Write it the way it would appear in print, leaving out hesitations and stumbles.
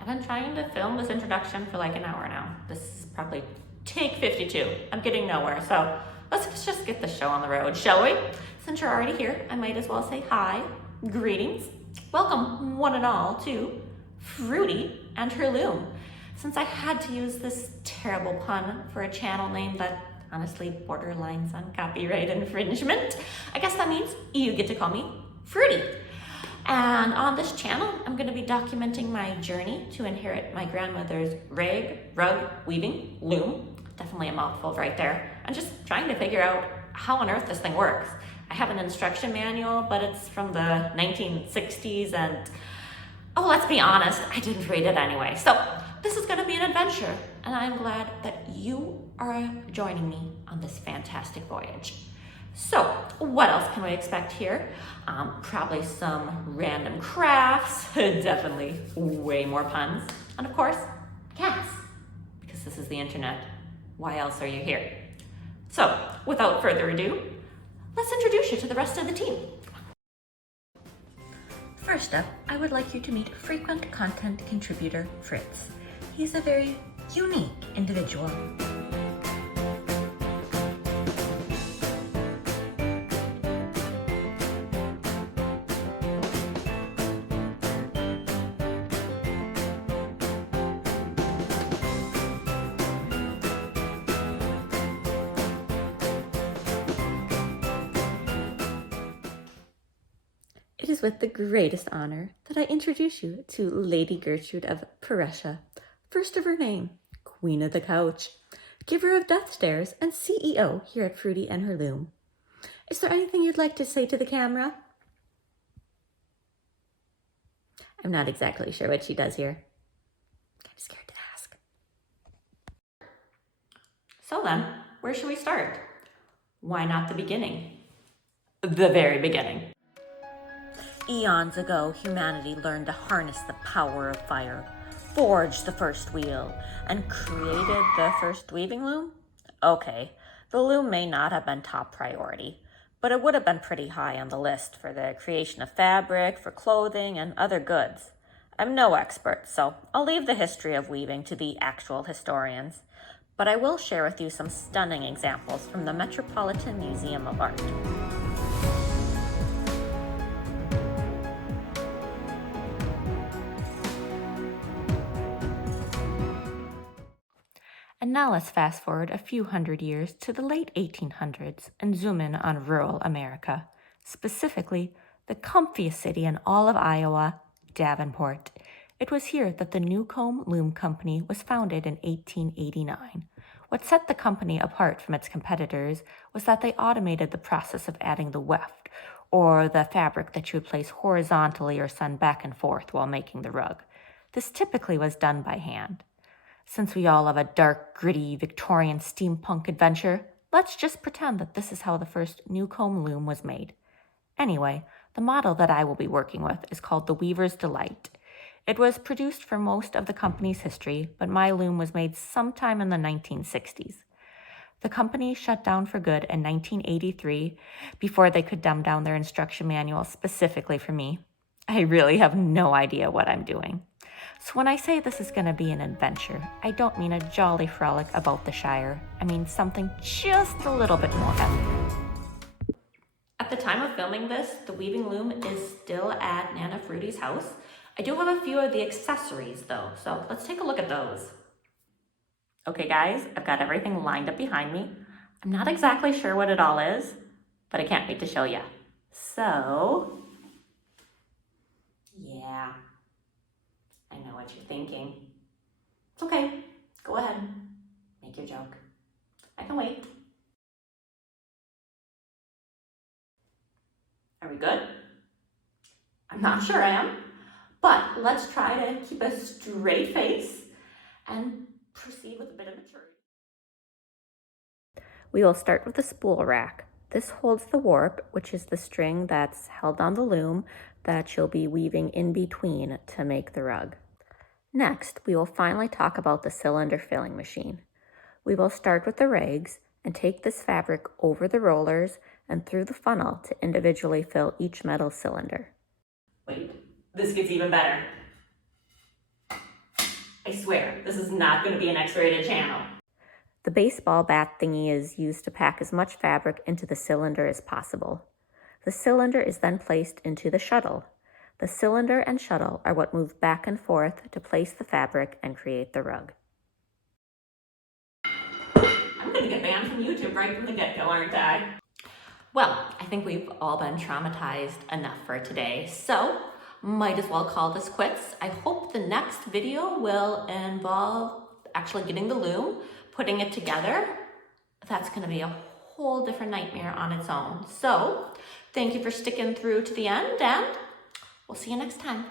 I've been trying to film this introduction for like an hour now. This is probably take 52. I'm getting nowhere, so let's just get the show on the road, shall we? Since you're already here, I might as well say hi, greetings, welcome one and all to Fruity and her Loom. Since I had to use this terrible pun for a channel name that honestly borderlines on copyright infringement, I guess that means you get to call me Fruity. And on this channel, I'm going to be documenting my journey to inherit my grandmother's rug weaving loom. Definitely a mouthful right there. I'm just trying to figure out how on earth this thing works. I have an instruction manual, but it's from the 1960s and, oh, let's be honest, I didn't read it anyway. So this is going to be an adventure, and I'm glad that you are joining me on this fantastic voyage. So what else can we expect here? Probably some random crafts, definitely way more puns, and of course, cats, because this is the internet. Why else are you here? So without further ado, let's introduce you to the rest of the team. First up, I would like you to meet frequent content contributor Fritz. He's a very unique individual. It is with the greatest honor that I introduce you to Lady Gertrude of Prussia, first of her name, Queen of the Couch, giver of death stares, and CEO here at Fruity and her Loom. Is there anything you'd like to say to the camera? I'm not exactly sure what she does here. I'm scared to ask. So then, where should we start? Why not the beginning? The very beginning. Eons ago, humanity learned to harness the power of fire, forged the first wheel, and created the first weaving loom? Okay, the loom may not have been top priority, but it would have been pretty high on the list for the creation of fabric, for clothing, and other goods. I'm no expert, so I'll leave the history of weaving to the actual historians, but I will share with you some stunning examples from the Metropolitan Museum of Art. And now let's fast forward a few hundred years to the late 1800s and zoom in on rural America, specifically the comfiest city in all of Iowa, Davenport. It was here that the Newcomb Loom Company was founded in 1889. What set the company apart from its competitors was that they automated the process of adding the weft, or the fabric that you would place horizontally or send back and forth while making the rug. This typically was done by hand. Since we all love a dark, gritty, Victorian steampunk adventure, let's just pretend that this is how the first Newcomb loom was made. Anyway, the model that I will be working with is called the Weaver's Delight. It was produced for most of the company's history, but my loom was made sometime in the 1960s. The company shut down for good in 1983 before they could dumb down their instruction manual specifically for me. I really have no idea what I'm doing. So when I say this is going to be an adventure, I don't mean a jolly frolic about the Shire. I mean something just a little bit more epic. At the time of filming this, the weaving loom is still at Nana Fruity's house. I do have a few of the accessories though, so let's take a look at those. Okay guys, I've got everything lined up behind me. I'm not exactly sure what it all is, but I can't wait to show you. So, yeah. I know what you're thinking. It's okay. Go ahead. Make your joke. I can wait. Are we good? I'm not sure I am, but let's try to keep a straight face and proceed with a bit of maturity. We will start with the spool rack. This holds the warp, which is the string that's held on the loom that you'll be weaving in between to make the rug. Next, we will finally talk about the cylinder filling machine. We will start with the rags and take this fabric over the rollers and through the funnel to individually fill each metal cylinder. Wait, this gets even better. I swear, this is not going to be an X-rated channel. The baseball bat thingy is used to pack as much fabric into the cylinder as possible. The cylinder is then placed into the shuttle. The cylinder and shuttle are what move back and forth to place the fabric and create the rug. I'm going to get banned from YouTube right from the get-go, aren't I? Well, I think we've all been traumatized enough for today, so might as well call this quits. I hope the next video will involve actually getting the loom, putting it together. That's going to be a whole different nightmare on its own. So thank you for sticking through to the end, and we'll see you next time.